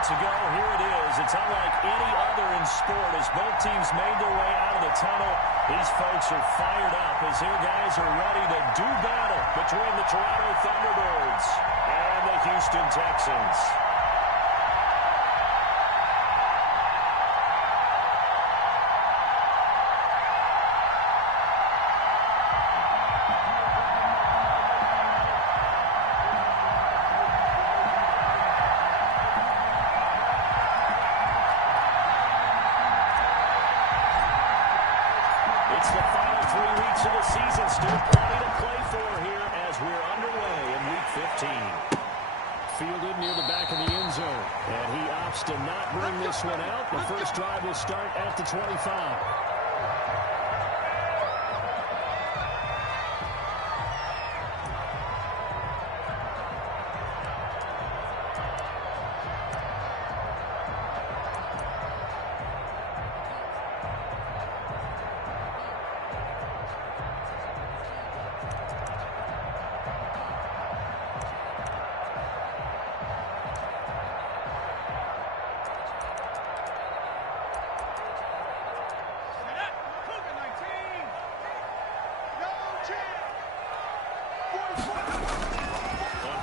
minutes ago, here it is. It's unlike any other in sport as both teams made their way out of the tunnel. These folks are fired up as their guys are ready to do battle between the Toronto Thunderbirds and the Houston Texans. It's the final 3 weeks of the season. Still plenty to play for here as we're underway in Week 15. Fielded near the back of the end zone. And he opts to not bring this one out. The first drive will start at the 25.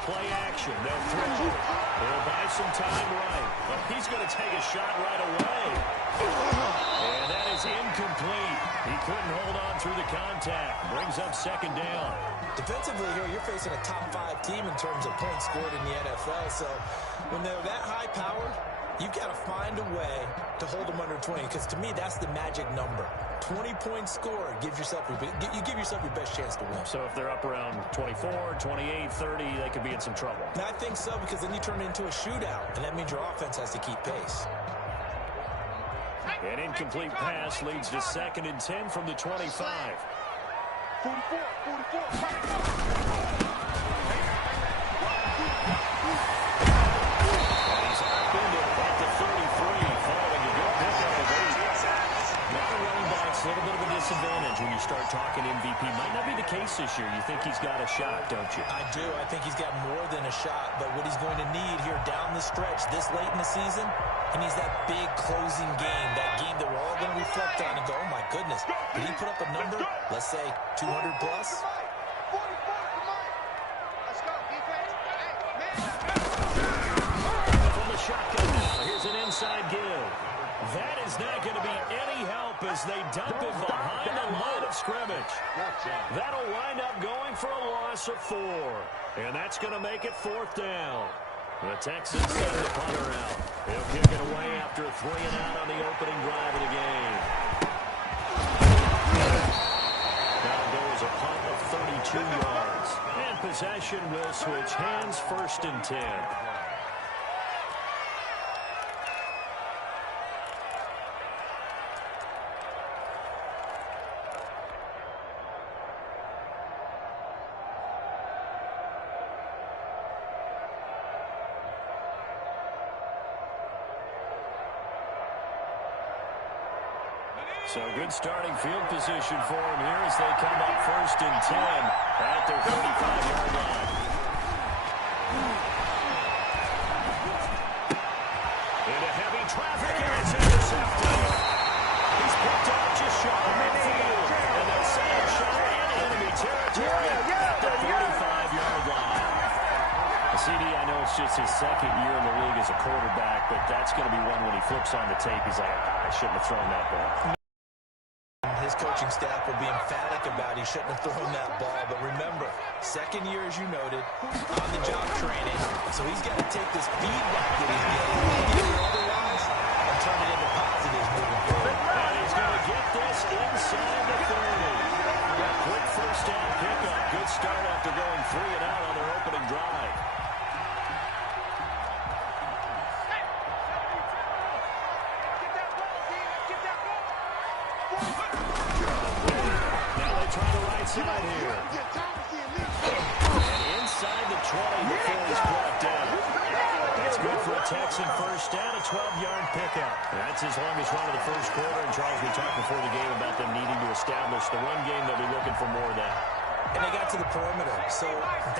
Play action, they'll throw. They'll buy some time right. But he's going to take a shot right away. And that is incomplete. He couldn't hold on through the contact. Brings up second down. Defensively here, you're facing a top 5 team in terms of points scored in the NFL. So when they're that high-powered, you've got to find a way to hold them under 20. Because to me, that's the magic number. 20 points scored, you give yourself your best chance to win. So if they're up around 24, 28, 30, they could be in some trouble. And I think so, because then you turn it into a shootout, and that means your offense has to keep pace. An incomplete pass leads to 2nd and 10 from the 25. 44. A little bit of a disadvantage when you start talking MVP. Might not be the case this year. You think he's got a shot, don't you? I do. I think he's got more than a shot. But what he's going to need here down the stretch this late in the season, he needs that big closing game, that game that we're all going to reflect on and go, oh, my goodness, did he put up a number, let's say 200 plus? From the shotgun now, here's an inside give. That is not going to be any help as they dump it behind the line of scrimmage. That'll wind up going for a loss of 4. And that's going to make it 4th down. The Texans send the punter out. He'll kick it away after a 3 and out on the opening drive of the game. Now goes a punt of 32 yards. And possession will switch hands, 1st and 10. So good starting field position for him here as they come up 1st and 10 at their 35-yard line. Into heavy traffic, and it's intercepted. He's picked up just shy of midfield, and they'll set up shot in enemy territory at the 45-yard line. CD, I know it's just his 2nd year in the league as a quarterback, but that's going to be one when he flips on the tape. He's like, I shouldn't have thrown that ball. His coaching staff will be emphatic about he shouldn't have thrown that ball. But remember, 2nd year, as you noted, on-the-job training. So he's got to take this feedback that he's getting, otherwise, and turn it into positives moving forward. And he's going to get this inside the 30. A quick 1st down pickup. Good start after going 3 and out on their opening drive. Side here. And inside the 20 before he's brought down. That's good for a Texan 1st down, a 12-yard pickup. That's his longest run of the 1st quarter. And Charles, we talked before the game about them needing to establish the run game. They'll be looking for more of that. and they got to the perimeter. So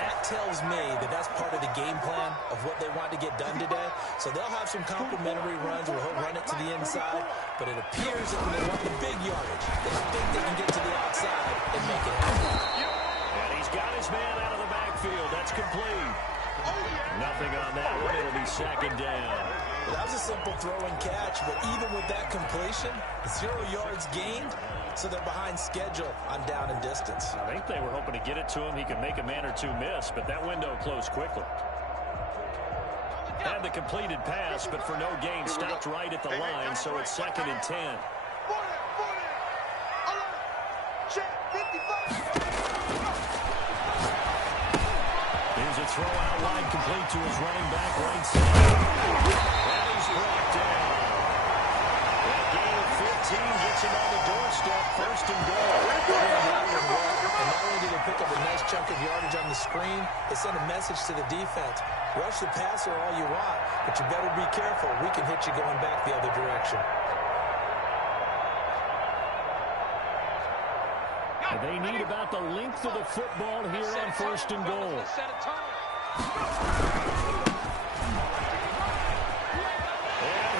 that tells me that that's part of the game plan of what they want to get done today. So they'll have some complimentary runs where he'll run it to the inside, but it appears that when they want the big yardage, they think they can get to the outside and make it happen. And he's got his man out of the backfield. That's complete. Nothing on that one. It'll be second down. Well, that was a simple throw and catch, but even with that completion, 0 yards gained, so they're behind schedule on down and distance. I think they were hoping to get it to him. He could make a man or two miss, but that window closed quickly. Had the completed pass, but for no gain, stopped right at the line, so it's second and 10. Here's a throw out wide, complete to his running back, right side. And he's brought down. That gain of 15 gets him on the doorstep, first and goal. And not only did they pick up a nice chunk of yardage on the screen, they sent a message to the defense. Rush the passer all you want, but you better be careful. We can hit you going back the other direction. They need about the length of the football here on first and goal. And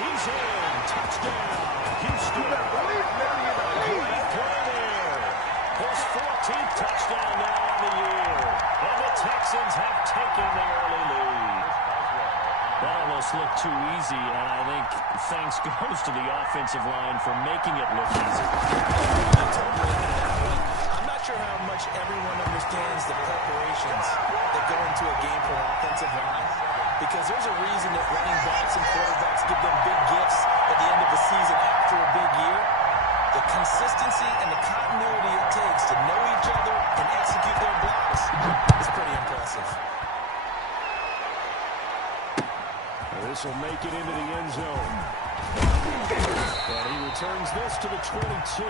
he's in. Touchdown, Houston. Great play there. His 14th touchdown now on the year. And the Texans have taken the early lead. That almost looked too easy, and I think thanks goes to the offensive line for making it look easy. How much everyone understands the preparations that go into a game for an offensive line, because there's a reason that running backs and quarterbacks give them big gifts at the end of the season after a big year. The consistency and the continuity it takes to know each other and execute their blocks is pretty impressive. This will make it into the end zone. And he returns this to the 22.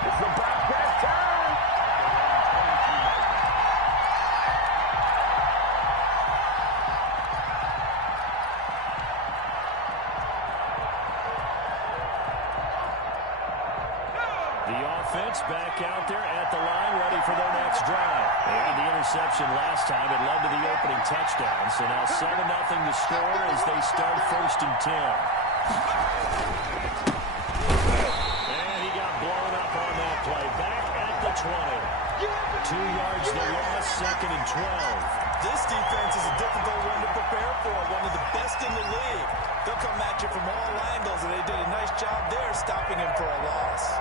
It's the back time. The offense back out there at the line, ready for their next drive. They had the interception last time. It led to the opening touchdown. So now 7-0 to score as they start first and 10. Play back at the 20. 2 yards the loss, second and 12. This defense is a difficult one to prepare for, one of the best in the league. They'll come at you from all angles, and they did a nice job there stopping him for a loss.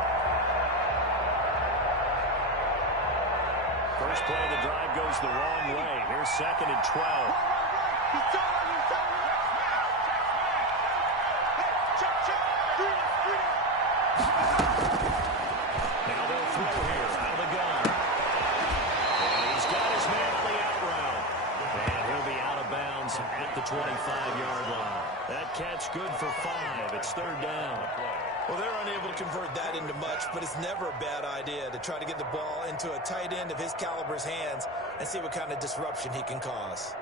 First play of the drive goes the wrong way. Here's second and 12. At the 25-yard line. That catch good for 5. It's third down. Well, they're unable to convert that into much, but it's never a bad idea to try to get the ball into a tight end of his caliber's hands and see what kind of disruption he can cause.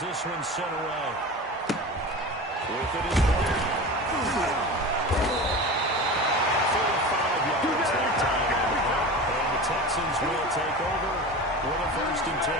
This one sent away. With it is one. 45 yards that time. And the Texans will take over with a first and 10.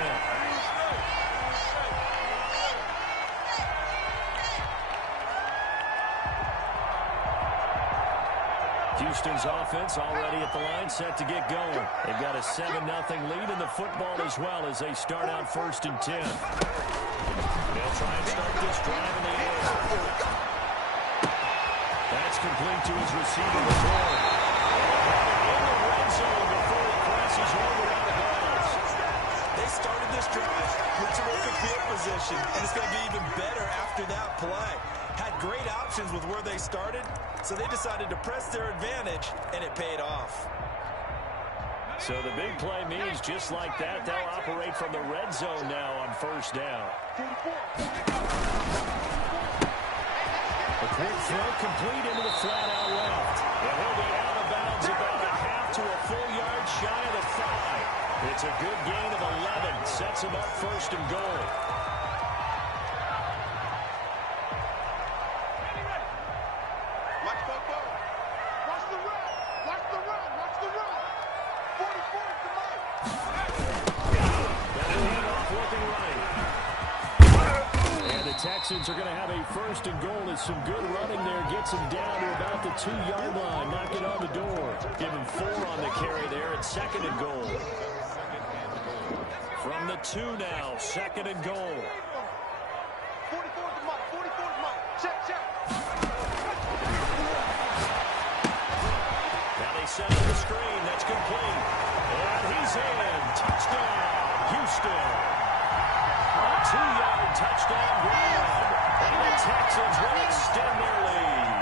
Houston's offense already at the line, set to get going. They've got a 7-0 lead in the football as well as they start out first and 10. They'll try and start this drive in the air. That's complete to his receiver, McCoy. In the red zone before he crosses over out of bounds. They started this drive with terrific field position, and it's going to be even better after that play. Had frustrations with where they started, so they decided to press their advantage, and it paid off. So the big play means just like that, they'll operate from the red zone now on first down. A quick throw complete into the flat out left. And he'll be out of bounds about a half to a full yard shy of the 5. It's a good gain of 11. Sets him up first and goal. Texans are going to have a first and goal as some good running there gets him down to about the 2-yard line. Knock it on the door. Give him 4 on the carry there at second and goal. From the 2 now, second and goal. 44's Mike. 44's Mike. Check. Now they set up the screen. That's complete. And he's in. Touchdown, Houston. A 2-yard touchdown grab. And the Texans will extend their lead.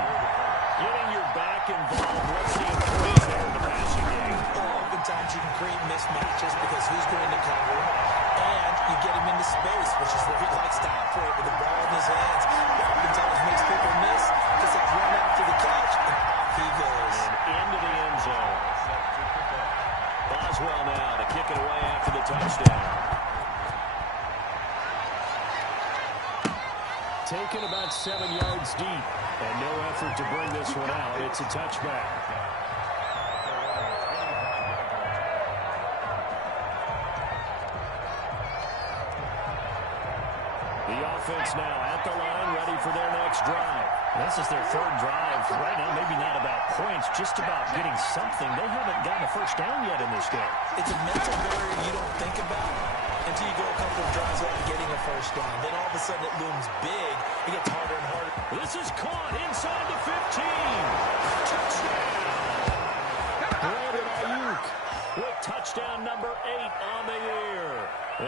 Getting your back involved. What's the importance there in the passing game? Oftentimes you can create mismatches because who's going to cover, and you get him into space, which is where he likes to operate with the ball in his hands. Oftentimes makes people miss because they run after the catch, and off he goes. And into the end zone. Boswell now to kick it away after the touchdown. Taken about 7 yards deep, and no effort to bring this one out. It's a touchback. The offense now at the line, ready for their next drive. This is their 3rd drive. Right now, maybe not about points, just about getting something. They haven't gotten a first down yet in this game. It's a mental barrier you don't think about until you go a couple of drives without getting a first down. Then all of a sudden it looms big. It gets harder and harder. This is caught inside the 15. Touchdown. Brandon Ayuk with touchdown number 8 on the year.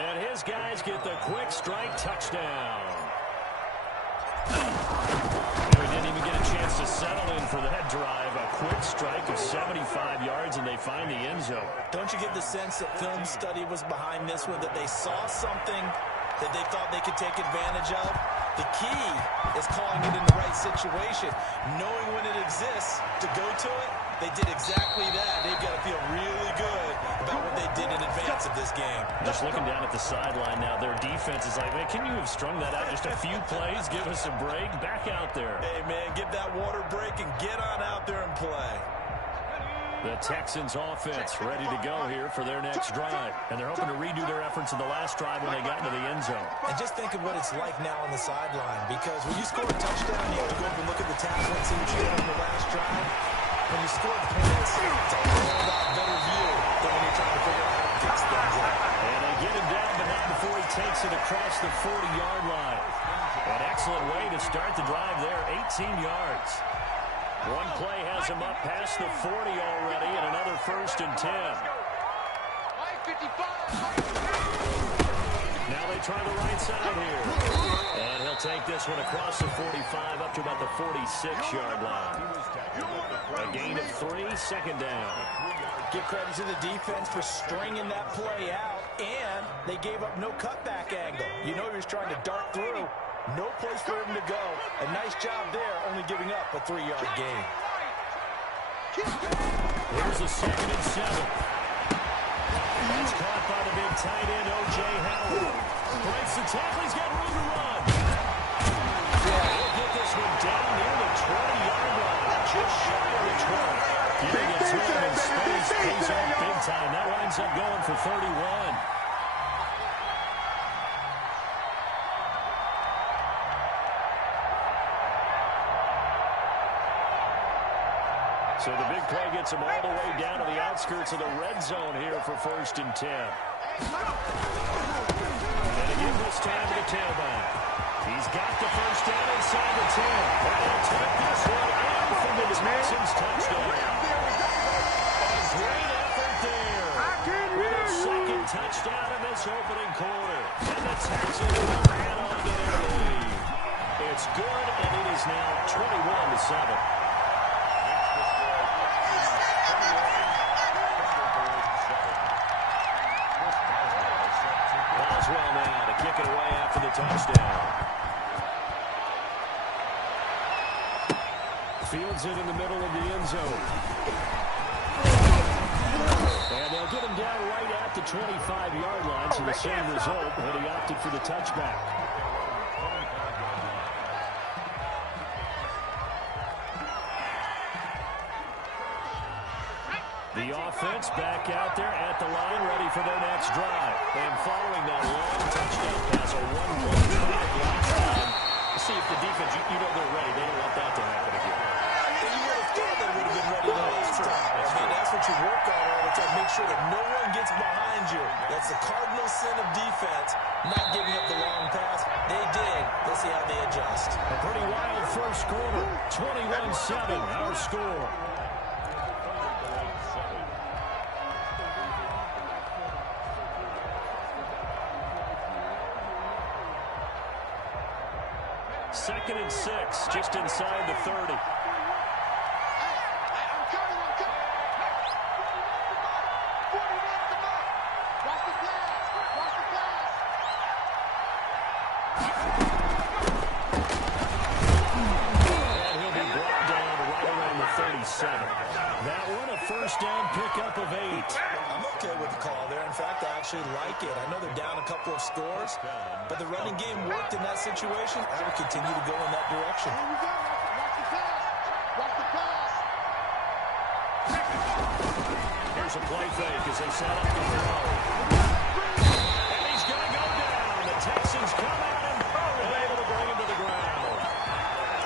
And his guys get the quick strike touchdown. We didn't even get a chance to settle in for that drive. A quick strike of 75 yards, and they find the end zone. Don't you get the sense that film study was behind this one, that they saw something that they thought they could take advantage of? The key is calling it in the right situation, knowing when it exists to go to it. They did exactly that. They've got to feel really good about what they did in advance of this game. Just looking down at the sideline now, their defense is like, man, can you have strung that out just a few plays? Give us a break. Back out there. Hey, man, give that water break and get on out there and play. The Texans offense ready to go here for their next drive. And they're hoping to redo their efforts in the last drive when they got into the end zone. And just think of what it's like now on the sideline, because when you score a touchdown, you have to go up and look at the tablet and see what you did on the last drive. When you score points, it's a whole lot better view than when you're trying to figure out how to fix things up. And they get him down, but not before he takes it across the 40-yard line. An excellent way to start the drive there, 18 yards. One play has him up past the 40 already, and another 1st and 10. Now they try the right side here. And he'll take this one across the 45 up to about the 46-yard line. A gain of 3, second down. Give credit to the defense for stringing that play out, and they gave up no cutback angle. You know he was trying to dart through. No place for him to go. A nice job there, only giving up a 3-yard gain. Here's a 2nd and 7. That's caught by the big tight end, O.J. Howard. Breaks the tackle. He's got room to run. He'll get this one down near the 20-yard line. Just shy of the 20. Giving it to him in space. Pays off big time. That winds up going for 31. So the big play gets him all the way down to the outskirts of the red zone here for 1st and 10. And again this time to the tailback. He's got the first down inside the 10. And he'll take this one in for the Texans touchdown. A great effort there. With a 2nd touchdown in this opening quarter. And the Texans will add on to their lead. It's It's good, and it is now 21-7. Boswell now to kick it away after the touchdown. Fields it in the middle of the end zone. And they'll get him down right at the 25-yard line, so the same result, but he opted for the touchback. The offense back out there at the line, ready for their next drive. And following that long touchdown pass, a 1-point drive last time. See if the defense, you know they're ready. They don't want that to happen again. And you would have thought they would have been ready the last time. I mean, that's what you work on all the time. Make sure that no one gets behind you. That's the cardinal sin of defense, not giving up the long pass. They did. Let's see how they adjust. A pretty wild first quarter. 21-7, our score. Second and 6, just inside the 30. That one a first down pickup of 8. I'm okay with the call there. In fact, I actually like it. I know they're down a couple of scores, but the running game worked in that situation. I will continue to go in that direction. Here's a play fake as they set up the throw. And he's going to go down. The Texans come at him and able to bring him to the ground.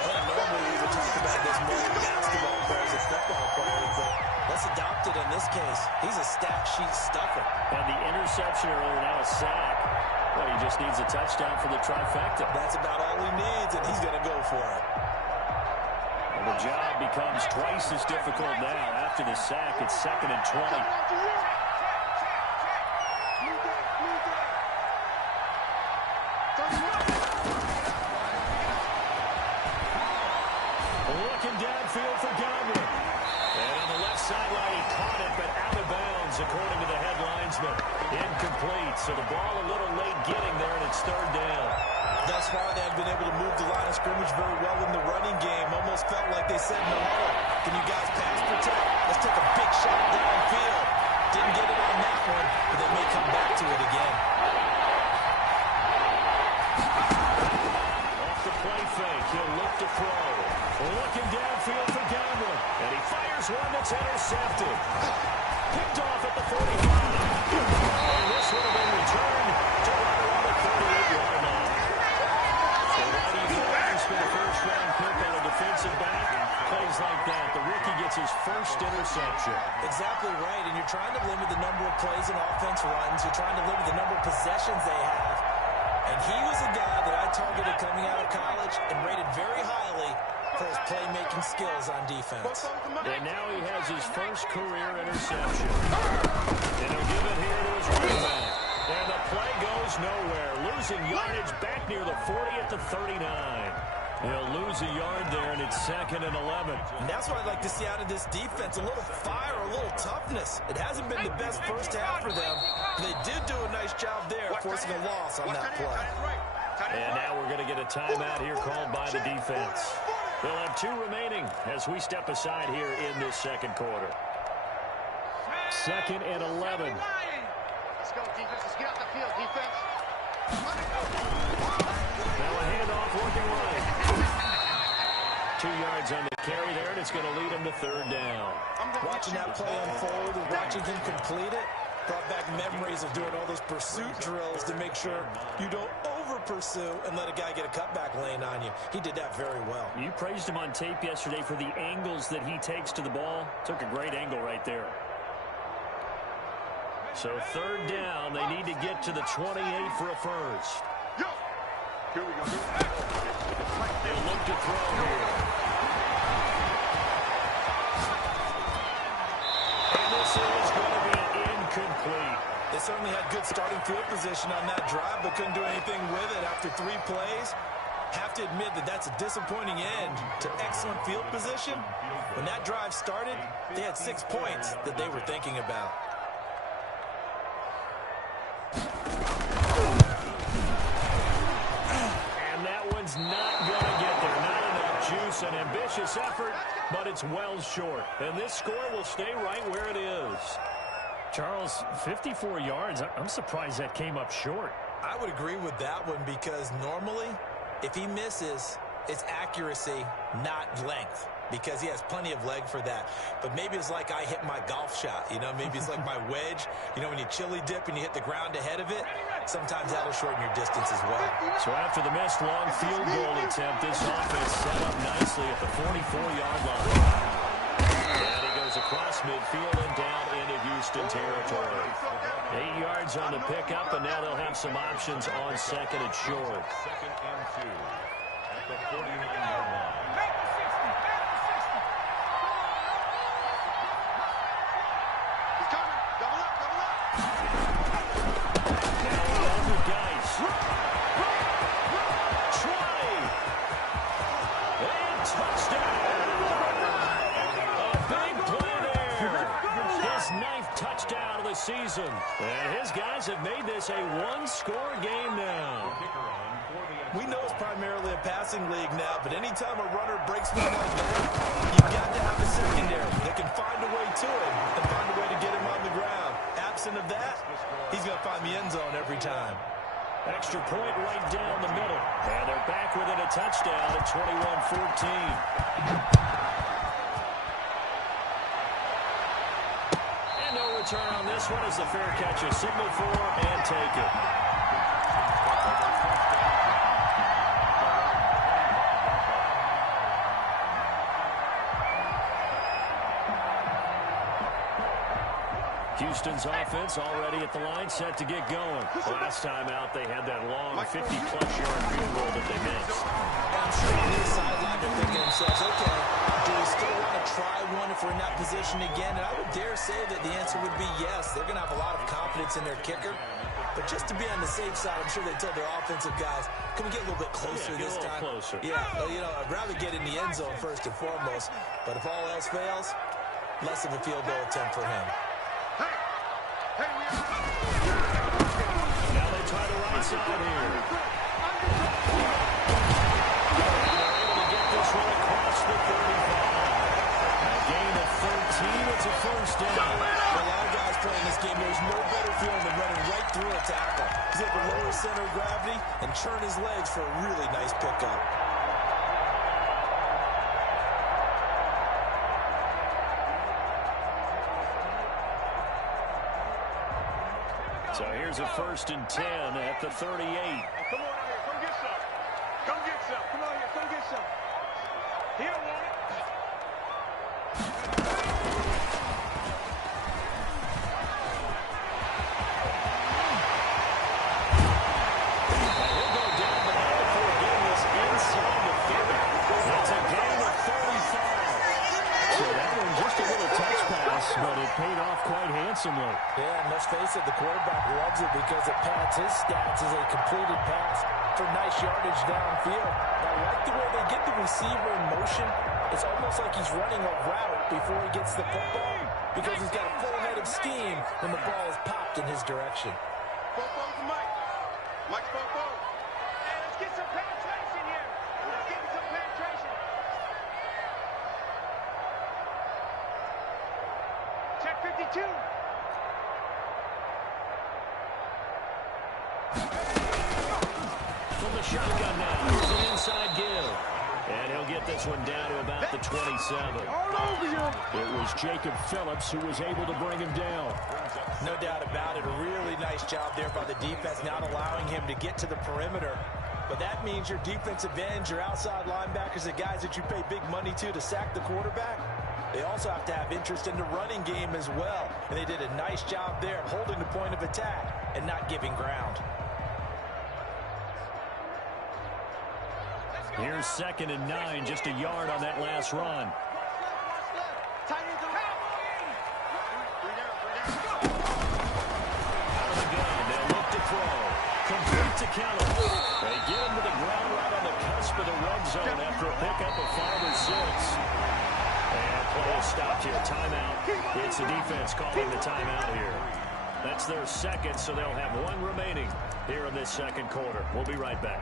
Well, normally we would talk about this more in basketball players and football players, but let's adopt it in this case. He's a stat sheet stuffer. And the interception earlier, now a sack. Well, he just needs a touchdown for the trifecta. That's about all he needs, and he's going to go for it. And the job becomes twice as difficult now. After the sack, it's 2nd and 20. Looking downfield for Godwin. And on the left sideline, he caught it, but out of bounds, according to the head linesman. Incomplete, so the ball a little late getting there, and it's 3rd down. Thus far, they have been able to move the line of scrimmage very well in the running game. Almost felt like they said in the huddle, can you guys pass protect? Let's take a big shot downfield. Didn't get it on that one, but they may come back to it again. Off the play fake, he'll look to throw. Looking downfield for Godwin, and he fires one that's intercepted. Picked off at the 45. And this would have been returned to right around the 38-yard line. So why do you think he spent a first-round pick on a defensive back? Plays like that, the rookie gets his first interception. Exactly right, and you're trying to limit the number of plays and offense runs. You're trying to limit the number of possessions they have. And he was a guy that I targeted coming out of college and rated very highly for his playmaking skills on defense. And now he has his first career interception. And he'll give it here to his running back. And the play goes nowhere. Losing yardage back near the 40 at the 39. He'll lose a yard there, and it's 2nd and 11. And that's what I'd like to see out of this defense, a little fire, a little toughness. It hasn't been the best first half for them. They did do a nice job there, forcing a loss on that play. And now we're going to get a timeout here called by the defense. They'll have 2 remaining as we step aside here in this second quarter. 2nd and 11. Let's go, defense. Let's get out the field, defense. Now a handoff working right. 2 yards on the carry there, and it's going to lead him to 3rd down. Watching that play unfold and watching him complete it brought back memories of doing all those pursuit drills to make sure you don't over-pursue and let a guy get a cutback lane on you. He did that very well. You praised him on tape yesterday for the angles that he takes to the ball. Took a great angle right there. So 3rd down, they need to get to the 28 for a first. Here we go. They'll look to throw here. And this is going to be incomplete. They certainly had good starting field position on that drive, but couldn't do anything with it after 3 plays. Have to admit that that's a disappointing end to excellent field position. When that drive started, they had 6 points that they were thinking about. And that one's not going to get there. Not enough juice, an ambitious effort, but it's well short. And this score will stay right where it is. Charles, 54 yards. I'm surprised that came up short. I would agree with that one because normally, if he misses, it's accuracy, not length, because he has plenty of leg for that. But maybe it's like I hit my golf shot, you know, maybe it's like my wedge. You know, when you chili dip and you hit the ground ahead of it, sometimes that'll shorten your distance as well. So after the missed long field goal attempt, this offense set up nicely at the 44-yard line. And he goes across midfield and down into Houston territory. 8 yards on the pickup, and now they'll have some options on second and short. Second and 2 at the 49-yard line. He's coming. Double up, double up. Now over Geis. Try. And touchdown. A big play there. His 9th touchdown of the season. And his guys have made this a one-score game now. We know it's primarily a passing league now, but anytime a runner breaks one like that, you've got to have a secondary that can find a way to him and find a way to get him on the ground. Absent of that, he's going to find the end zone every time. Extra point right down the middle. And they're back within a touchdown at 21-14. And no return on this one as the fair catch is signaled for and take it. Houston's offense already at the line, set to get going. Last time out, they had that long 50-plus yard field goal that they missed. I'm sure on the sideline they're thinking to themselves, okay, do we still want to try one if we're in that position again? And I would dare say that the answer would be yes. They're going to have a lot of confidence in their kicker. But just to be on the safe side, I'm sure they told their offensive guys, can we get a little bit closer this time? Closer. Yeah, well, you know, I'd rather get in the end zone first and foremost. But if all else fails, less of a field goal attempt for him. Hey, we are. Now they try the right side here. They're able to get this one across the 35. A gain of 13. It's a first down. For a lot of guys playing this game, there's no better feeling than running right through a tackle. He's able to lower his center of gravity and churn his legs for a really nice pickup. So here's a 1st and 10 at the 38. Come on out here. Come get some. Come get some. Come on here. Come get some. He don't want it. He'll go down the line before getting this inside the 30. That's a gain of 35. So that one just a little touch pass, but it paid off quite handsomely. Yeah, and let's face it, the quarterback loves it because it pads his stats as a completed pass for nice yardage downfield. I like the way they get the receiver in motion. It's almost like he's running a route before he gets the football because he's got a full head of steam when the ball is popped in his direction. Fofo's Mike. Mike's Fofo. Hey, let's get some penetration here. Let's get some penetration. Check 52. From the shotgun now, it's an inside give. And he'll get this one down to about the 27. It was Jacob Phillips who was able to bring him down. No doubt about it. A really nice job there by the defense, not allowing him to get to the perimeter. But that means your defensive ends, your outside linebackers, the guys that you pay big money to sack the quarterback, they also have to have interest in the running game as well. And they did a nice job there holding the point of attack and not giving ground. Here's 2nd and 9, just a yard on that last run. Out of the gun, they'll look to throw. Complete to Keller. They get him to the ground right on the cusp zone after a pickup of 5 or 6. And play is stopped here. Timeout. It's the defense calling the timeout here. That's their second, so they'll have 1 remaining here in this second quarter. We'll be right back.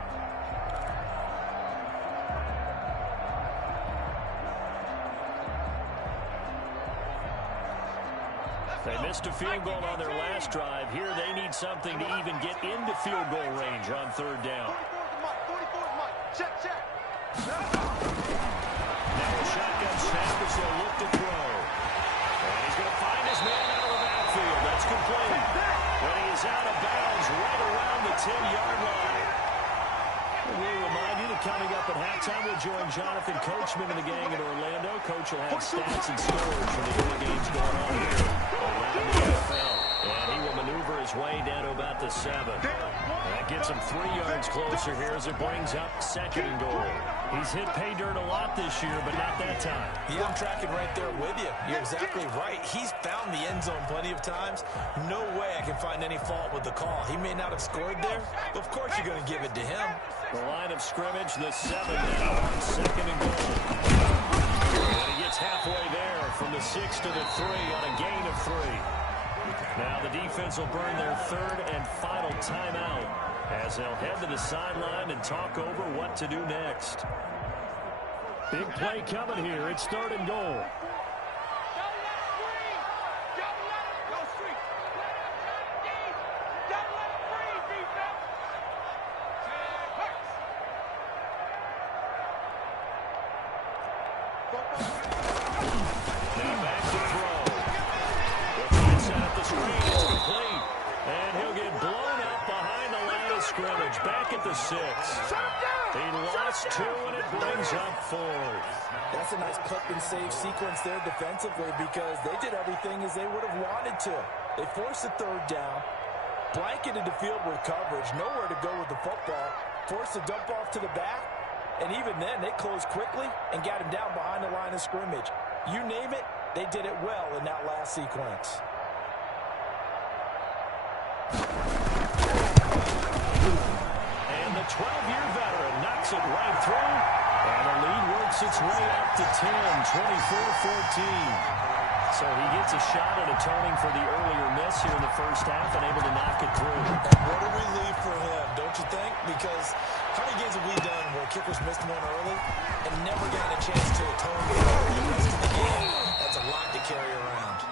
They missed a field goal on their last drive. Here they need something to even get into field goal range on 3rd down. 44's Mike. Check. Now a shotgun snap as they'll look to throw. And he's going to find his man out of the backfield. That's complete. But he is out of bounds right around the 10-yard line. We'll remind you that coming up at halftime, we'll join Jonathan Coachman and the gang in Orlando. Coach will have stats and scores from the early games going on here around the NFL. And he will maneuver his way down to about the 7. That gets him 3 yards closer here as it brings up 2nd and goal. He's hit pay dirt a lot this year, but not that time. Yeah, I'm tracking right there with you. You're exactly right. He's found the end zone plenty of times. No way I can find any fault with the call. He may not have scored there, but of course you're going to give it to him. The line of scrimmage, the 7 now on 2nd and goal. And he gets halfway there from the 6 to the 3 on a gain of 3. Now the defense will burn their 3rd and final timeout as they'll head to the sideline and talk over what to do next. Big play coming here. It's 3rd and goal. Now back to throw. They'll set up the screen. It's complete. And he'll get blown up behind the line of scrimmage. Back at the 6. He lost 2, and it brings up 4th. That's a nice clip and save sequence there defensively because they did everything as they would have wanted to. They forced the 3rd down, blanketed the field with coverage, nowhere to go with the football, forced a dump off to the back, and even then they closed quickly and got him down behind the line of scrimmage. You name it, they did it well in that last sequence. And the 12-year veteran knocks it right through. And the lead works its way up to 10, 24-14. So he gets a shot at atoning for the earlier miss here in the first half and able to knock it through. And what a relief for him, don't you think? Because how many games have we done where kickers missed one early and never got a chance to atone for the rest of the game? That's a lot to carry around.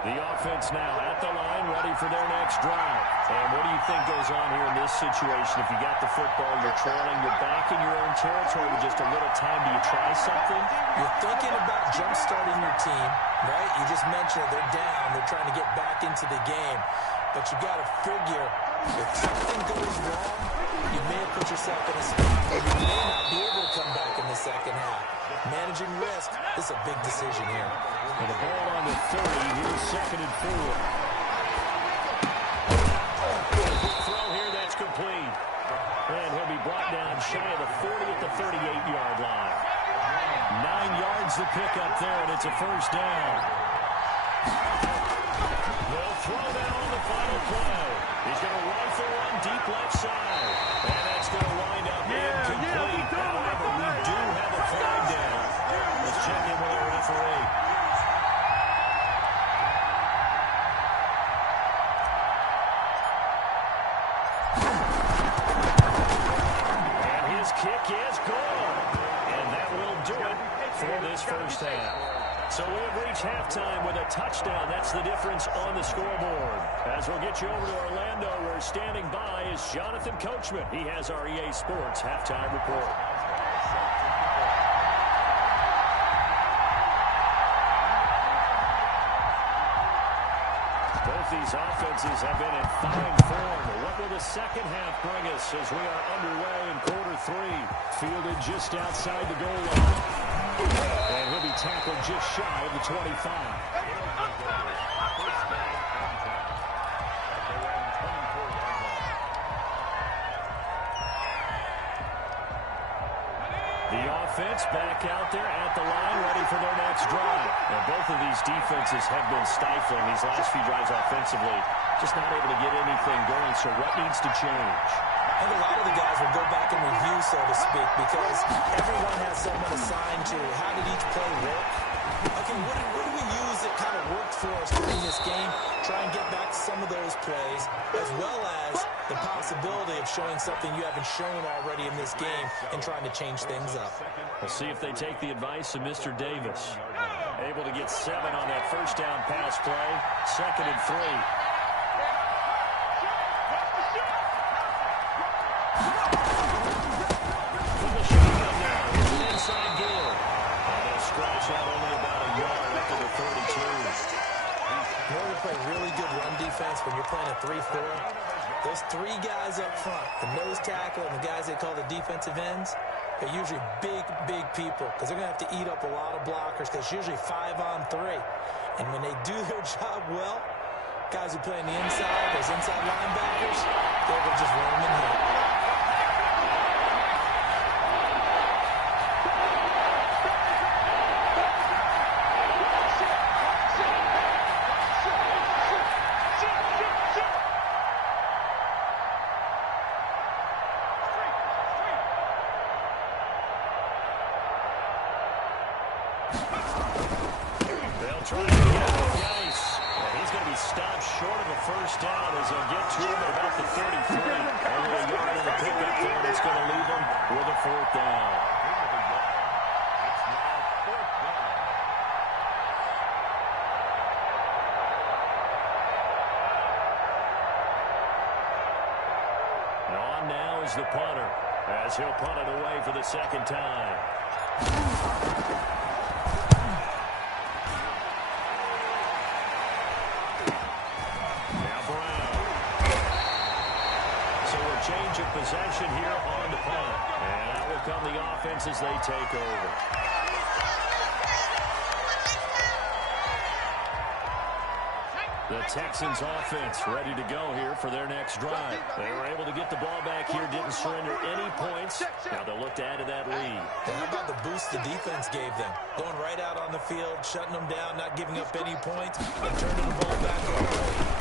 The offense now at the line, ready for their next drive. And what do you think goes on here in this situation? If you got the football, you're trailing, you're back in your own territory with just a little time. Do you try something? You're thinking about jump-starting your team, right? You just mentioned they're down. They're trying to get back into the game. But you got to figure if something goes wrong, you may have put yourself in a spot where you may not be able to come back in the second half. Managing risk, this is a big decision here. And the ball on the 30, here's 2nd and 4. Big throw here, that's complete. And he'll be brought down shy of the 40 at the 38-yard line. 9 yards to pick up there, and it's a first down. They'll throw down on the final play. He's going to rifle one deep left side. And that's going to wind up incomplete. However, we do have a flag down. Let's check in with our referee. And his kick is good. And that will do it for this first half. So we have reached halftime with a touchdown. That's the difference on the scoreboard. As we'll get you over to Orlando, where standing by is Jonathan Coachman. He has our EA Sports halftime report. Both these offenses have been in fine form. What will the second half bring us as we are underway in quarter 3? Fielded just outside the goal line. And he'll be tackled just shy of the 25. The offense back out there at the line, ready for their next drive. And both of these defenses have been stifling these last few drives offensively. Just not able to get anything going, so what needs to change? I think a lot of the guys will go back and review, so to speak, because everyone has someone assigned to how did each play work. Okay, what do we use that kind of worked for us during this game? Try and get back to some of those plays, as well as the possibility of showing something you haven't shown already in this game and trying to change things up. We'll see if they take the advice of Mr. Davis. Able to get 7 on that first down pass play. 2nd and 3. From the shotgun now, it's an inside give. And they'll scratch out only about a yard after the 32. In order to play really good run defense when you're playing a 3-4, those 3 guys up front, the nose tackle and the guys they call the defensive ends, they're usually big, big people because they're going to have to eat up a lot of blockers because it's usually 5 on 3. And when they do their job well, guys who play on the inside, those inside linebackers, they will just roam and hit. They'll try to get him. Nice. And he's going to be stopped short of a first down as they'll get to him at about the 33. Only a yard in the pickup there, and it's going to leave him with a 4th down. And on now is the punter, as he'll punt it away for the 2nd time. Change of possession here on the punt. And out will come the offense as they take over. The Texans offense ready to go here for their next drive. They were able to get the ball back here, didn't surrender any points. Now they'll look to add to that lead. And how about the boost the defense gave them? Going right out on the field, shutting them down, not giving up any points, and turning the ball back over.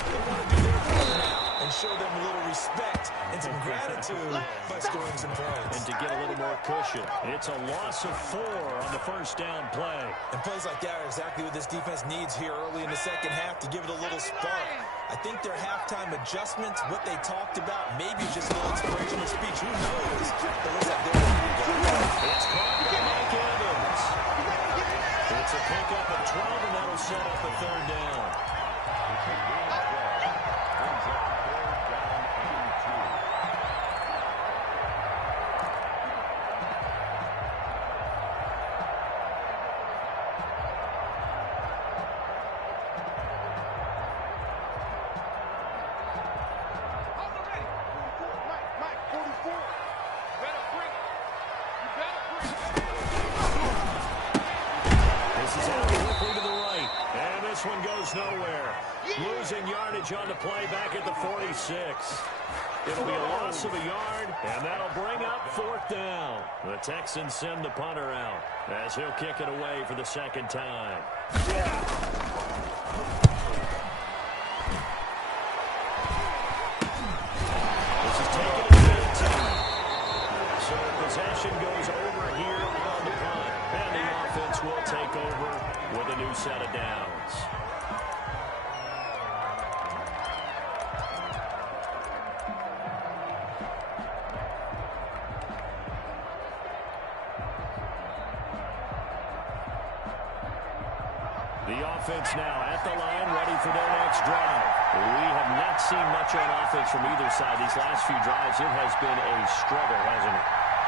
They want to do their part now and show them a little respect and some gratitude by scoring some points. And to get a little more cushion. It's a loss of 4 on the first down play. And plays like that are exactly what this defense needs here early in the second half to give it a little spark. I think their halftime adjustments, what they talked about, maybe just a little inspirational speech. Who knows? But it looks like they're ready to go. It's caught by Mike Evans. It's a pickup of 12, and that'll set up the 3rd down. This one goes nowhere. Losing yardage on the play back at the 46. It'll be a loss of a yard, and that'll bring up 4th down. The Texans send the punter out as he'll kick it away for the 2nd time. This is taken at 15. So possession goes over here on the punt, and the offense will take over with a new set of downs. The offense now at the line, ready for their next drive. We have not seen much on offense from either side these last few drives. It has been a struggle, hasn't it?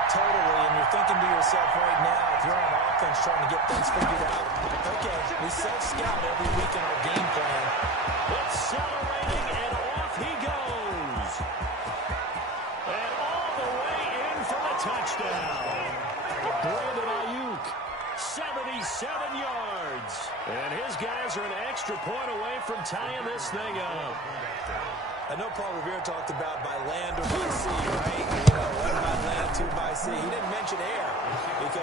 Totally, and you're thinking to yourself right now, if you're on offense trying to get things figured out, okay, we self-scout every week in our game plan. Accelerating, and off he goes. And all the way in for the touchdown. Brandon Ayuk, 77 yards. And his guys are an extra point away from tying this thing up. I know Paul Revere talked about by land or by sea, right? You know, one by land, two by sea. He didn't mention air because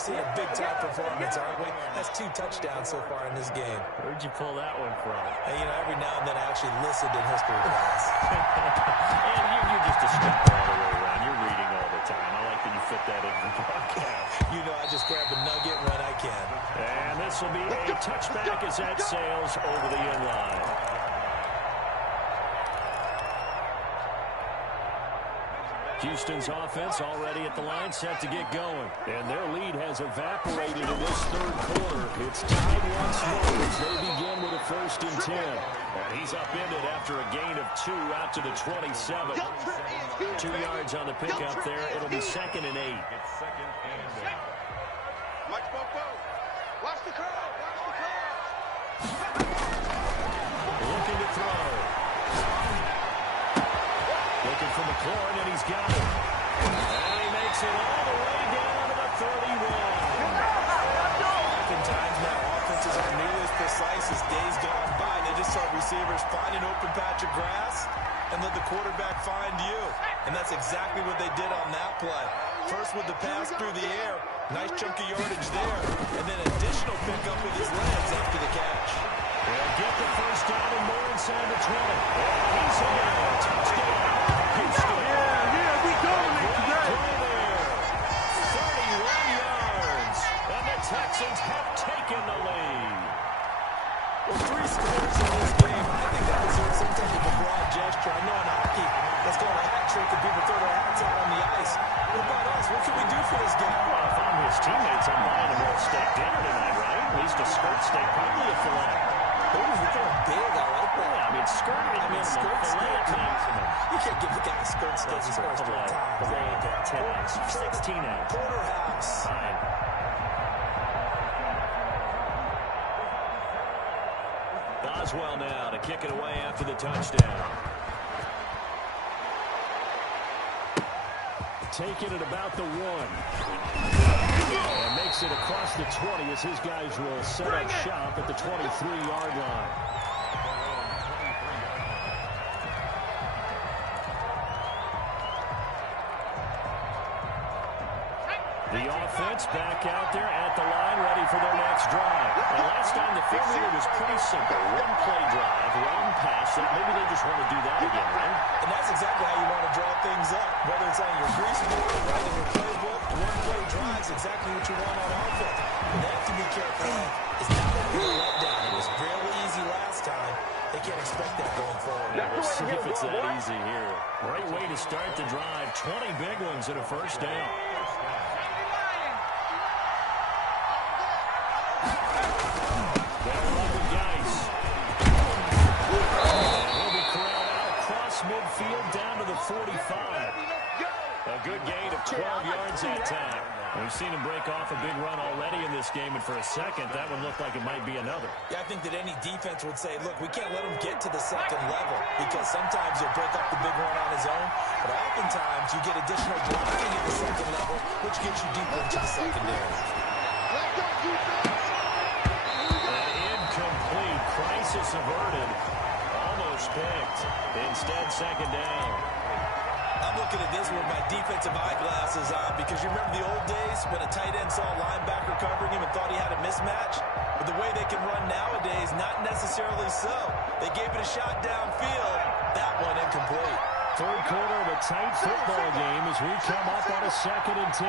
seeing a big-time performance, aren't we? That's 2 touchdowns so far in this game. Where'd you pull that one from? And, you know, every now and then I actually listened in history class. And you're just a scholar all the way around. You're reading all the time. I like that you fit that into the broadcast. You know, I just grab a nugget when I can. And this will be a touchback as that sails over the end line. Houston's offense already at the line, set to get going. And their lead has evaporated in this third quarter. It's tied once more as they begin with a 1st and 10. And he's upended after a gain of 2 out to the 27. 2 yards on the pickup there. It'll be 2nd and 8. It's 2nd and 8. Mike Bobo. Watch the curl. Watch the curl. Looking to throw. Looking for McLaurin, and he's got it. And he makes it all the way down to the 31. Oftentimes now, offenses aren't nearly as precise as days gone by. They just saw receivers find an open patch of grass and let the quarterback find you. And that's exactly what they did on that play. First with the pass through the air. Nice chunk of yardage there. And then additional pickup with his legs after the catch. They'll get the 1st down and more inside the 20. He's in. Touchdown. Houston. Yeah, we dominate today. 31 yards. And the Texans have taken the lead. Well, 3 scores in this game. I think that deserves some type of a broad gesture. I know in hockey, that's called a hat trick and people throw their hats out on the ice. What about us? What can we do for this guy? Well, if I'm his teammates, I'm buying him a steak dinner tonight, right? At least a skirt steak, probably a filet. Ooh, you're going big. I like that. Yeah, I mean, skirt at minimum, skirt filet steak. at maximum. You can't give the guy a skirt steak. That's He's for supposed to filet. retire. Filet, 10 ounce, 16 ounce. Porterhouse. Fine. Boswell now to kick it away after the touchdown. Taking it about the 1. And makes it across the 20 as his guys will set up shop at the 23-yard line. The offense back out there at the line, ready for their next drive. Now, last time the formula was pretty simple. 1 play drive, 1 pass. Maybe they just want to do that again, right? And that's exactly how you want to draw things up. Whether it's on your grease board or right in your playbook, 1 play drive is exactly what you want on offense. But they have to be careful. It's not going to be a letdown. It was fairly easy last time. They can't expect that going forward. We'll see if it's that easy here. Great way to start the drive. 20 big ones and a 1st down. Midfield down to the 45. A good gain of 12 yards that time. We've seen him break off a big run already in this game, and for a second, that one looked like it might be another. Yeah, I think that any defense would say, look, we can't let him get to the 2nd level because sometimes he'll break off the big run on his own, but oftentimes you get additional blocking at the 2nd level, which gets you deeper into the secondary. An incomplete. Crisis averted. Almost picked. Instead, 2nd down. I'm looking at this with my defensive eyeglasses on because you remember the old days when a tight end saw a linebacker covering him and thought he had a mismatch? But the way they can run nowadays, not necessarily so. They gave it a shot downfield. That one incomplete. Third quarter of a tight football game as we come up on a 2nd and 10.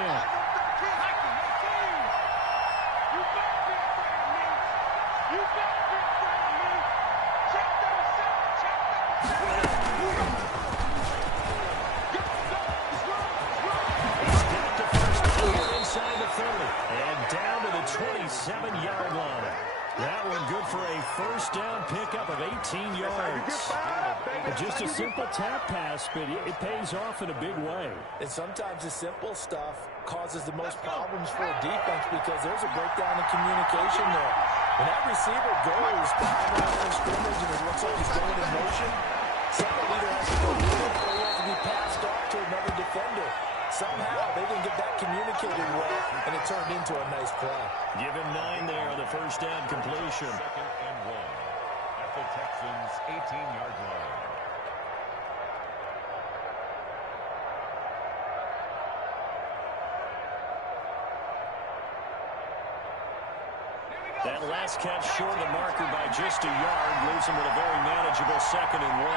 And down to the 27-yard line. That one good for a 1st down pickup of 18 yards. Just a simple tap pass, but it pays off in a big way. And sometimes the simple stuff causes the most problems for a defense because there's a breakdown in communication there. When that receiver goes behind the line of scrimmage and it looks like he's going in motion, someone either has to go with it or he has to be passed off to another defender. Somehow they didn't get that communicated well, and it turned into a nice play. Give him 9 there on the 1st down completion. 2nd and 1 at the Texans' 18-yard line. That last catch short of the marker by just a yard leaves him with a very manageable 2nd and 1.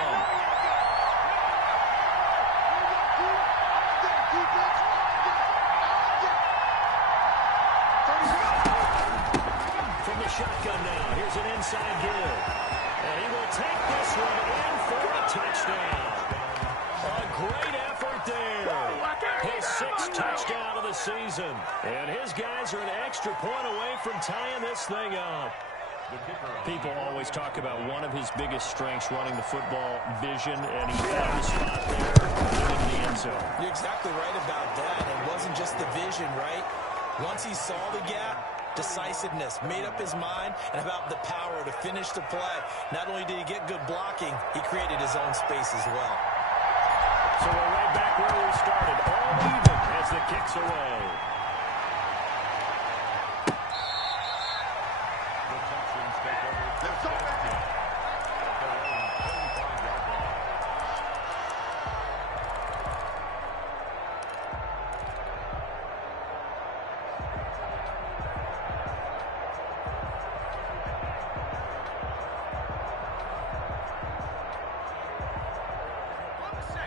From the shotgun now, here's an inside give. And he will take this one in for a touchdown. A great effort there. His 6th touchdown of the season. And his guys are an extra point away from tying this thing up. People always talk about one of his biggest strengths running the football, vision, and he found the spot there into the end zone. You're exactly right about that. It wasn't just the vision, right? Once he saw the gap, decisiveness, made up his mind, and about the power to finish the play. Not only did he get good blocking, he created his own space as well. So we're right back where we started, all even as the kick's away.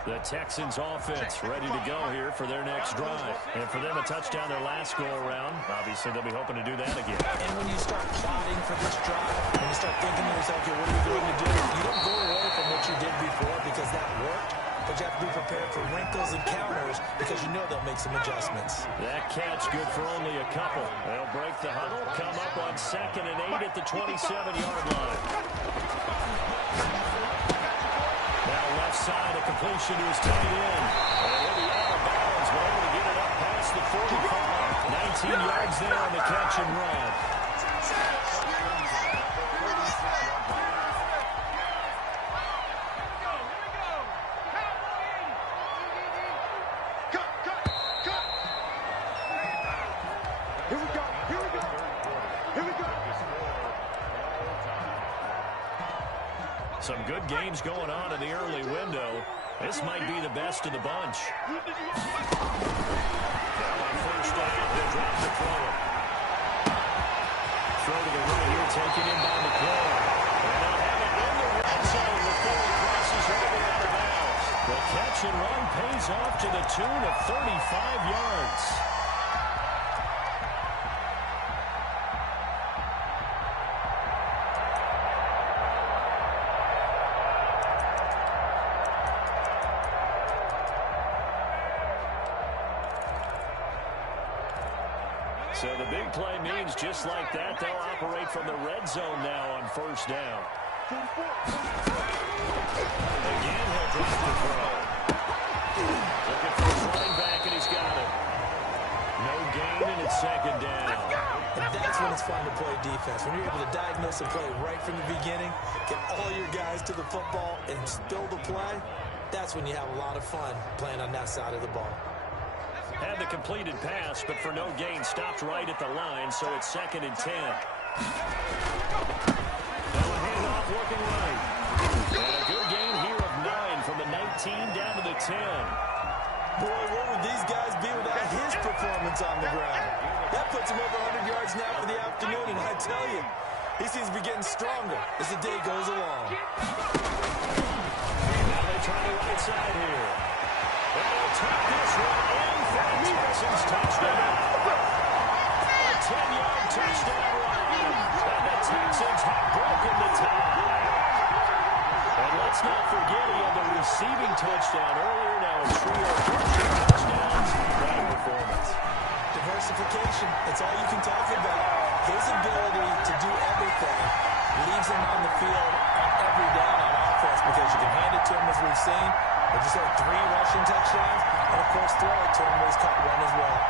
The Texans offense ready to go here for their next drive. And for them, a touchdown their last go-around. Obviously, they'll be hoping to do that again. And when you start plotting for this drive, when you start thinking to yourself, okay, what are you going to do? You don't go away from what you did before because that worked, but you have to be prepared for wrinkles and counters because you know they'll make some adjustments. That catch good for only a couple. They'll break the huddle, come up on 2nd and 8 at the 27-yard line. Left side, a completion to his tight end. And he'll be out of bounds, but able to get it up past the 45. 19 yards there on the catch and run. Some good games going on in the early window. This might be the best of the bunch. Now on 1st down, they'll drop the throw. Throw to the right here, taken in by McCoy. And they'll have it in the red zone before he crosses right out of bounds. The catch and run pays off to the tune of 35 yards. So the big play means just like that, they'll operate from the red zone now on 1st down. Again, he'll drop the throw. Looking for his running back, and he's got it. No gain, and it's 2nd down. And that's when it's fun to play defense. When you're able to diagnose a play right from the beginning, get all your guys to the football, and spill the play, that's when you have a lot of fun playing on that side of the ball. Had the completed pass, but for no gain, stopped right at the line, so it's 2nd and 10. Now a handoff looking right. And a good gain here of 9 from the 19 down to the 10. Boy, where would these guys be without his performance on the ground? That puts him over 100 yards now for the afternoon, and I tell you, he seems to be getting stronger as the day goes along. Now they try the right side here. And they'll take this one in for a Texans touchdown. A 10-yard touchdown run. And the Texans have broken the tie. And let's not forget he had the receiving touchdown earlier. Now a trio of rushing touchdowns. Great performance. Diversification, that's all you can talk about. His ability to do everything leaves him on the field on every down on offense because you can hand it to him as we've seen. They just had 3 rushing touchdowns, and of course throw it to him where he's caught one as well.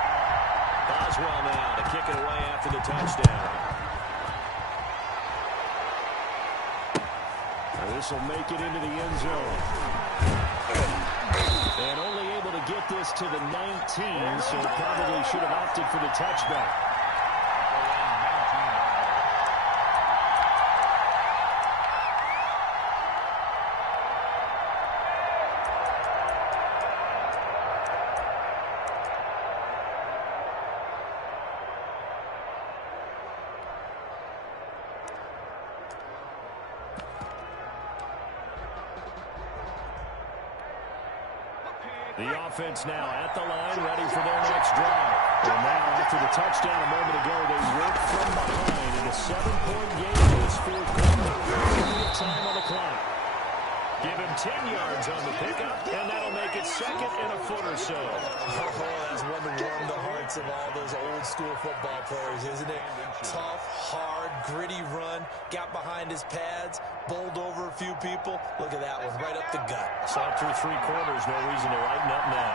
Boswell now to kick it away after the touchdown. This will make it into the end zone. And only able to get this to the 19, so probably should have opted for the touchback. The offense now at the line, ready for their next drive. And now, after the touchdown a moment ago, they work from behind in a 7-point game in this fourth quarter. Time on the clock. Give him 10 yards on the pickup, and that'll make it second and a foot or so. Oh, that's one to warm the hearts of all those old-school football players, isn't it? Tough, hard, gritty run, got behind his pads, bowled over a few people. Look at that one, right up the gut. Saw through 3 quarters, no reason to lighten up now.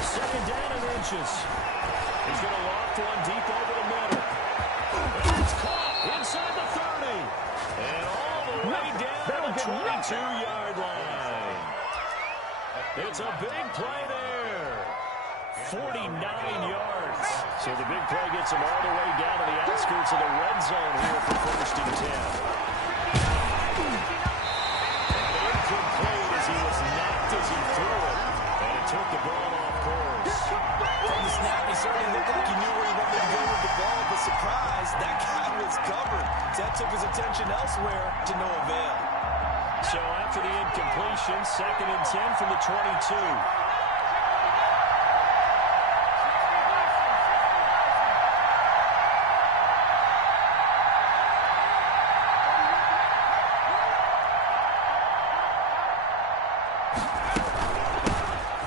Second down and inches. He's going to loft one deep over the middle. And it's caught inside the 30. And all the way down the 22-yard line. It's a big play there. 49 yards. So the big play gets him all the way down to the outskirts of the red zone here for first and 10. And incomplete as he was knocked as he threw it. And it took the ball off course. From the snap, he certainly looked like he knew where he wanted to go with the ball, but surprise, that guy was covered. That took his attention elsewhere to no avail. So after the incompletion, second and 10 from the 22.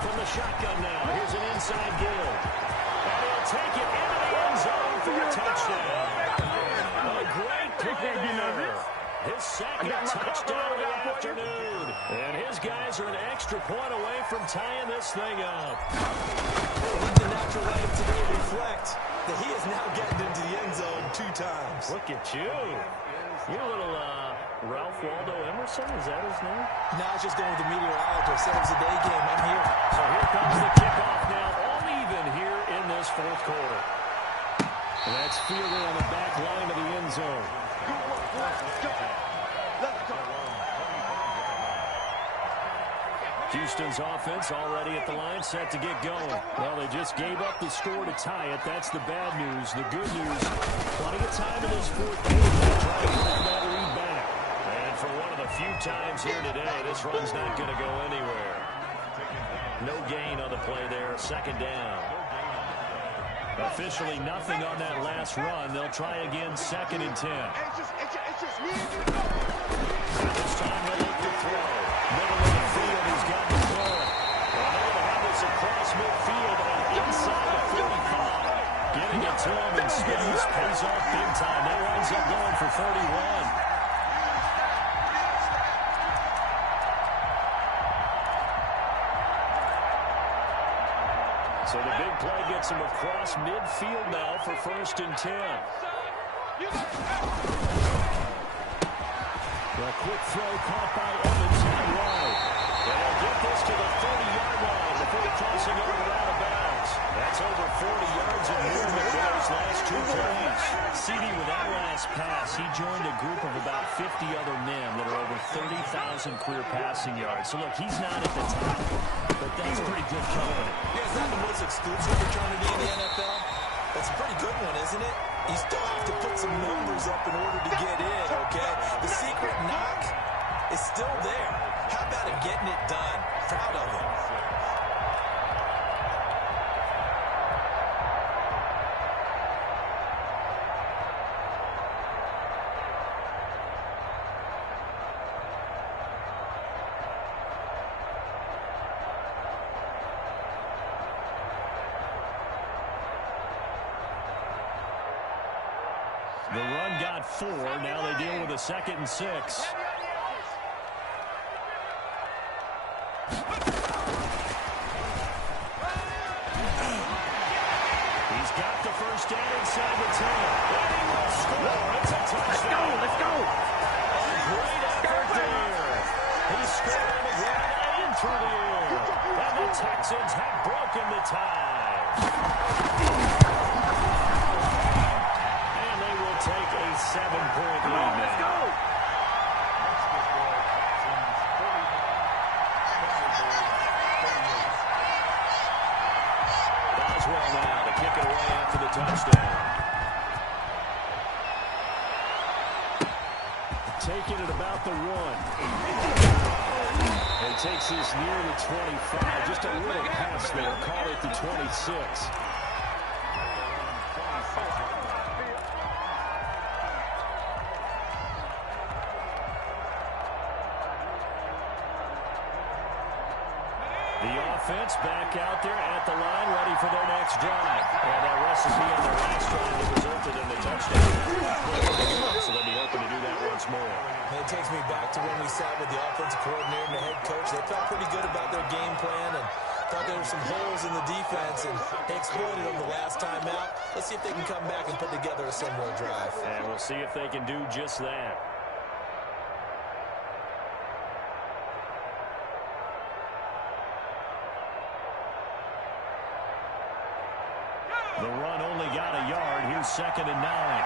From the shotgun now, here's an inside give. And he'll take it into the end zone for a touchdown. A great play there. His second touchdown of the afternoon. And his guys are an extra point away from tying this thing up. Let the natural light of today reflect that he is now getting into the end zone 2 times. Look at you. You're a little Ralph Waldo Emerson, is that his name? Now it's just going with the meteorologist. Said it was a day game. I'm here. So here comes the kickoff now, all even here in this fourth quarter. And that's fielded on the back line of the end zone. Houston's offense already at the line, set to get going. Well, they just gave up the score to tie it. That's the bad news. The good news, plenty of time in this fourth quarter to try to grab that lead back. And for one of the few times here today, this run's not going to go anywhere. No gain on the play there, second down. Officially nothing on that last run. They'll try again, second and 10. This time they'll look to throw. Middle of the field, he's got the throw. And they'll have this across midfield and inside the 45. Getting it to him in space pays off big time. That winds up going for 31. So the big play gets him across midfield now for first and 10. A quick throw caught by Evans out wide. And they'll get this to the 30-yard line before crossing over out of bounds. That's over 40 yards of movement for those last 2 plays. CD, with that last pass, he joined a group of about 50 other men that are over 30,000 career passing yards. So, look, he's not at the top, but that's pretty good company. Yeah, it's not the most exclusive fraternity in the NFL. That's a pretty good one, isn't it? You still have to put some numbers up in order to get in, okay? The secret knock is still there. How about him getting it done? Proud of him. The run got 4. Now they deal with a second and 6. He's got the first down inside the 10. And he will score. It's a touchdown. Let's go. A great effort there. He scored on the ground and through the air. And the Texans have broken the tie. Take a 7-point lead now. Let's go. Boswell now to kick it away after the touchdown. Taking it about the 1. And takes this near the 25. Just a little pass there. Call it the 26. The offense back out there at the line, ready for their next drive. And that recipe on their last drive that resulted in the touchdown. So they'll be hoping to do that once more. And it takes me back to when we sat with the offensive coordinator and the head coach. They felt pretty good about their game plan and thought there were some holes in the defense, and they exploited them the last time out. Let's see if they can come back and put together a similar drive. And we'll see if they can do just that. The run only got a yard. Here's 2nd and 9.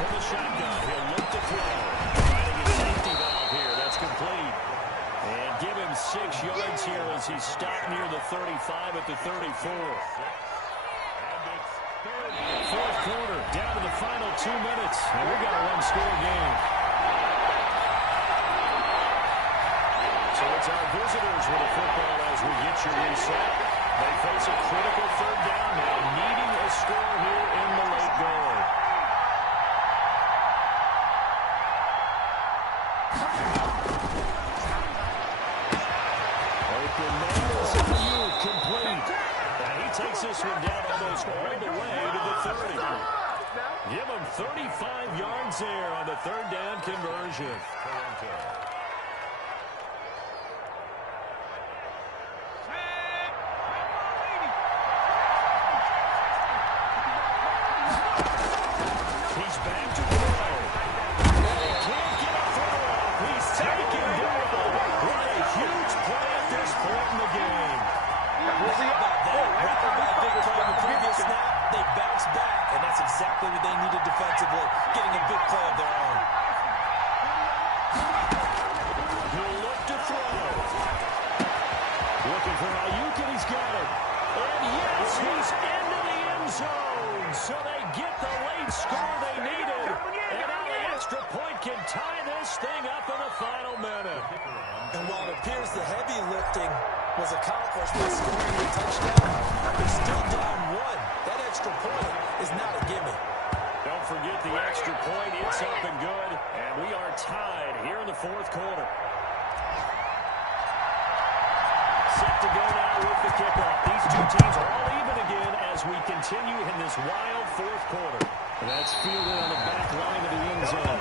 From the shotgun, he'll look to throw. Finding a safety valve here. That's complete. And give him 6 yards here as he's stopped near the 35 at the 34. Fourth quarter, down to the final 2 minutes. And we got a one-score game. So it's our visitors with a football as we get you reset. They face a critical 3rd down now, needing a score here in the late going. Open man is complete. And he takes this one down almost all the way to the 30. Give him 35 yards there on the 3rd down conversion. Exactly what they needed defensively, getting a big play of their own. He'll look to throw. Looking for Ayuk, and he's got it. And yes, he's into the end zone. So they get the late score they needed. And now the extra point can tie this thing up in the final minute. And while it appears the heavy lifting was accomplished by scoring a touchdown, they're still down 1. That extra point is not a gimme. Don't forget the extra point. It's up and good. And we are tied here in the 4th quarter. Set to go now with the kickoff. These two teams are all even again as we continue in this wild 4th quarter. And that's fielded on the back line of the end zone.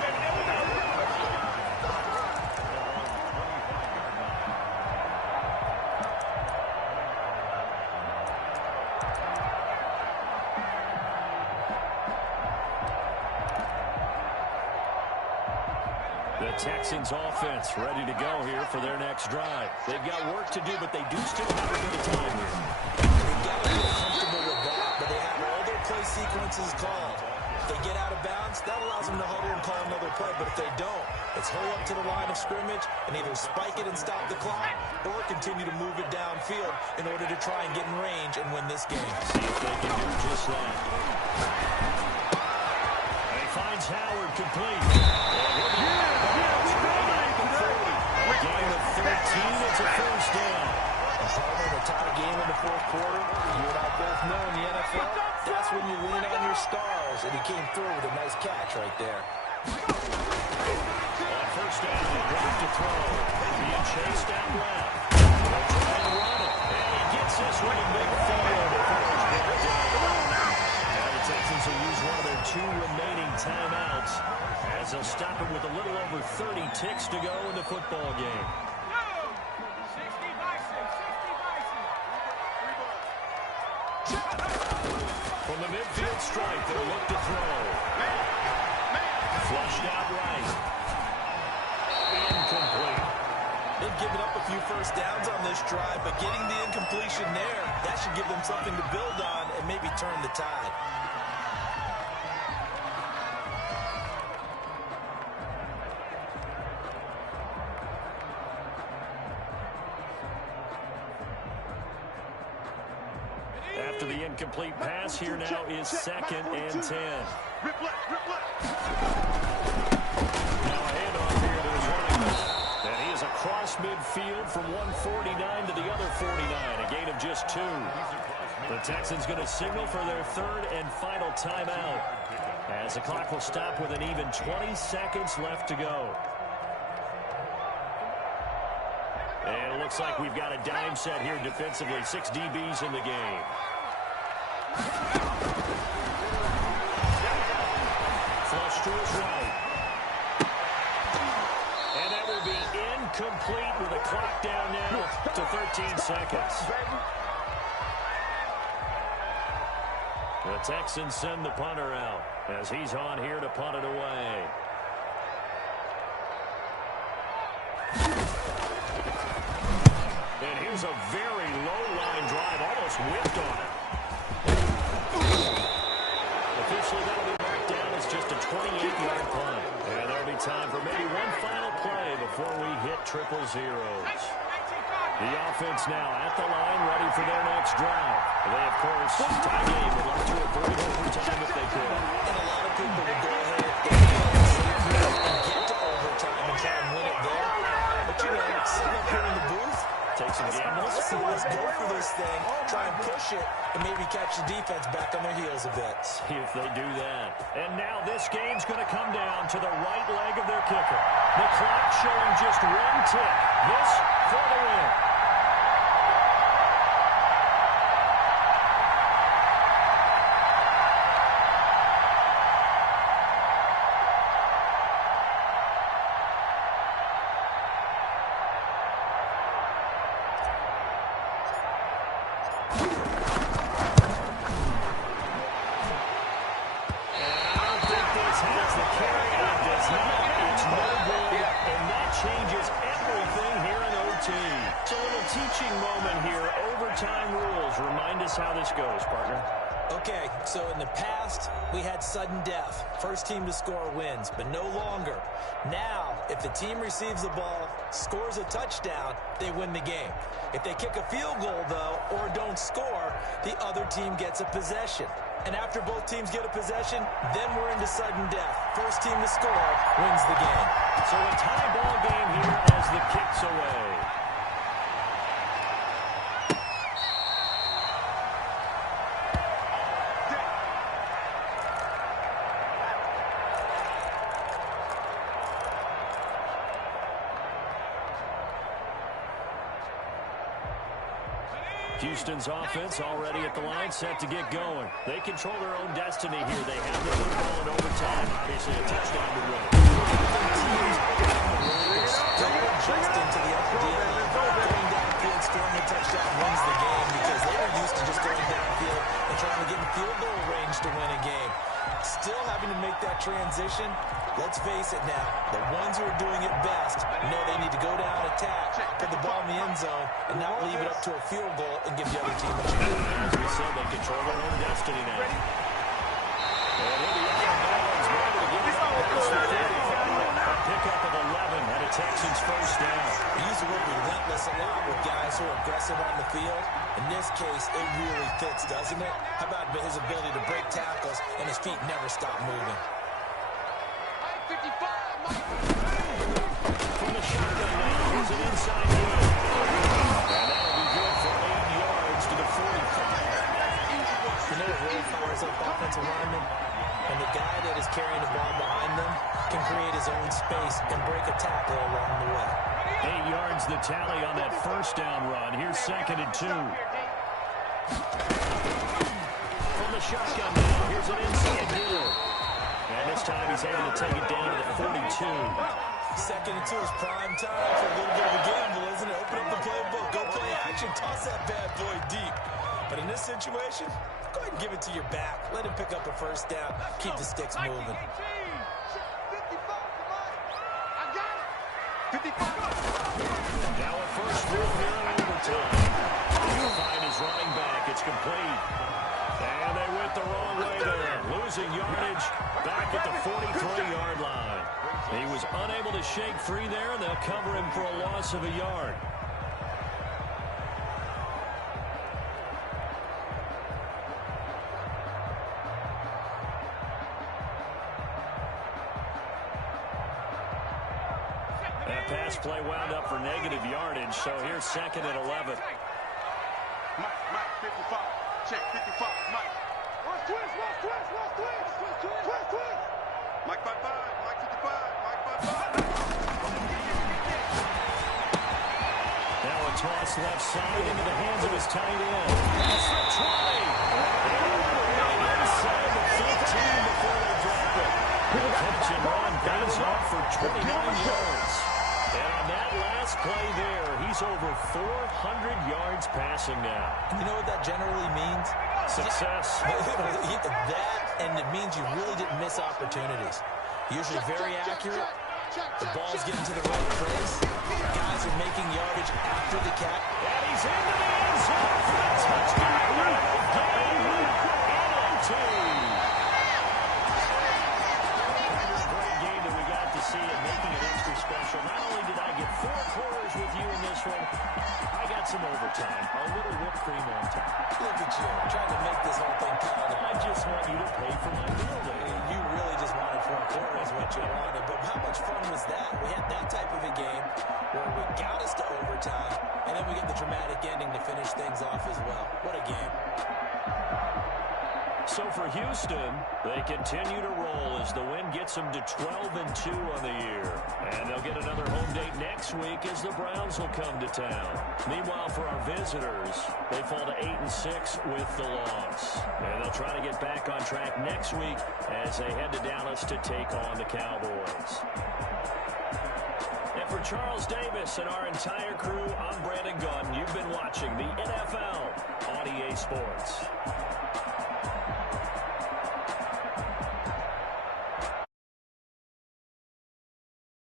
The Texans offense ready to go here for their next drive. They've got work to do, but they do still have a bit of time here. They've got to feel comfortable with that, but they have all their play sequences called. If they get out of bounds, that allows them to huddle and call another play, but if they don't, it's hurry up to the line of scrimmage and either spike it and stop the clock or continue to move it downfield in order to try and get in range and win this game. See if they can do just that. And he finds Howard complete. Game of 13, it's a first down. Partner, to tie a game in the 4th quarter, you and I both know in the NFL, that's when you lean on your stars, and he came through with a nice catch right there. On first down, right to throw. Being chased out left. They'll try and run it. And he gets this one in midfield before he's brought down. Now the Texans will use one of their 2 remaining timeouts as they'll stop it with a little over 30 ticks to go in the football game. From the midfield stripe, they'll look to throw. Flushed out right. Incomplete. They've given up a few first downs on this drive, but getting the incompletion there, that should give them something to build on and maybe turn the tide. After the incomplete pass, here now is 2nd and 10. Rip left, rip left. Now a handoff across midfield from 149 to the other 49, a gain of just 2. The Texans going to signal for their third and final timeout, as the clock will stop with an even 20 seconds left to go. And it looks like we've got a dime set here defensively. 6 DBs in the game. Flush to his right. And that will be incomplete with a clock down now to 13 seconds. The Texans send the punter out as he's on here to punt it away. And here's a very low line drive, almost whipped on it. Officially, that'll be marked down as just a 28-yard punt. And there'll be time for maybe one final play before we hit triple zeros. The offense now at the line, ready for their next drive. They, of course, tie game, would like to avoid overtime if they could. And a lot of people would go ahead and get to overtime and try and win it there. But, you know, sitting up here in the booth, take some gambles. Let's go for this thing, try and push it, and maybe catch the defense back on their heels a bit. See if they do that. And now this game's going to come down to the right leg of their kicker. The clock showing just 1 tick. This for the win. Okay, so in the past, we had sudden death. First team to score wins, but no longer. Now, if the team receives the ball, scores a touchdown, they win the game. If they kick a field goal, though, or don't score, the other team gets a possession. And after both teams get a possession, then we're into sudden death. First team to score wins the game. So a tie ball game here as the kick's away. Houston's offense already at the line, set to get going. They control their own destiny here. They have the football in overtime. Obviously a touchdown to win. Just into the upper deal. Going downfield, scoring a touchdown wins the game because they were used to just going downfield and trying to get in field goal range to win a game. Still having to make that transition. Let's face it now, the ones who are doing it best know they need to go down, attack, put the ball in the end zone, and not leave it up to a field goal and give the other team a chance. As we said, they control their own destiny now. And he'll be out of bounds, ready to get it out. That's the 35. A pickup of 11 and a Texans first down. We use the word relentless a lot with guys who are aggressive on the field. In this case, it really fits, doesn't it? How about his ability to break tackles and his feet never stop moving? From the shotgun now, here's an inside hill. And that'll be good for 8 yards to the 45. You know what really fires up offensive linemen? When the guy that is carrying the ball behind them can create his own space and break a tackle along the way. 8 yards the tally on that first down run. Here's 2nd and 2. From the shotgun now, here's an inside hill. And this time he's able to take it down to the 42. 2nd and 2 is prime time for a little bit of a gamble, isn't it? Open up the playbook, go play action, toss that bad boy deep. But in this situation, go ahead and give it to your back. Let him pick up a first down, keep the sticks moving. Now a first through here in overtime. He'll find his running back. It's complete. And they went the wrong way there. Losing yardage back at the 43-yard line. He was unable to shake free there, and they'll cover him for a loss of a yard. That pass play play wound up for negative yardage, so here's 2nd and 11. Mike, 55. Check, 55, Mike. Twist. Mike 55, Mike 55, Mike 55. Now a toss left side into the hands of his tight end. That's the 20. Inside the 15 before they drop it. The catch and run pays off for 29 yards. And on that last play there, he's over 400 yards passing now. You know what that generally means? Success. That, and it means you really didn't miss opportunities. Usually very accurate. The ball's getting to the right place. Guys are making yardage after the catch. And he's into the end zone for a touchdown. Game in OT. Great game that we got to see it, making it extra special. Not only did I get 4 quarters with you in this one, I got some overtime. A little whipped cream on top. Look at you, trying to make this whole thing count. I just want you to pay for my meal today. You really just wanted 4 quarters, what you wanted. But how much fun was that? We had that type of a game where we got us to overtime, and then we get the dramatic ending to finish things off as well. What a game. So for Houston, they continue to roll as the win gets them to 12-2 on the year. And they'll get another home date next week as the Browns will come to town. Meanwhile, for our visitors, they fall to 8-6 with the loss. And they'll try to get back on track next week as they head to Dallas to take on the Cowboys. And for Charles Davis and our entire crew, I'm Brandon Gaudin. You've been watching the NFL on EA Sports.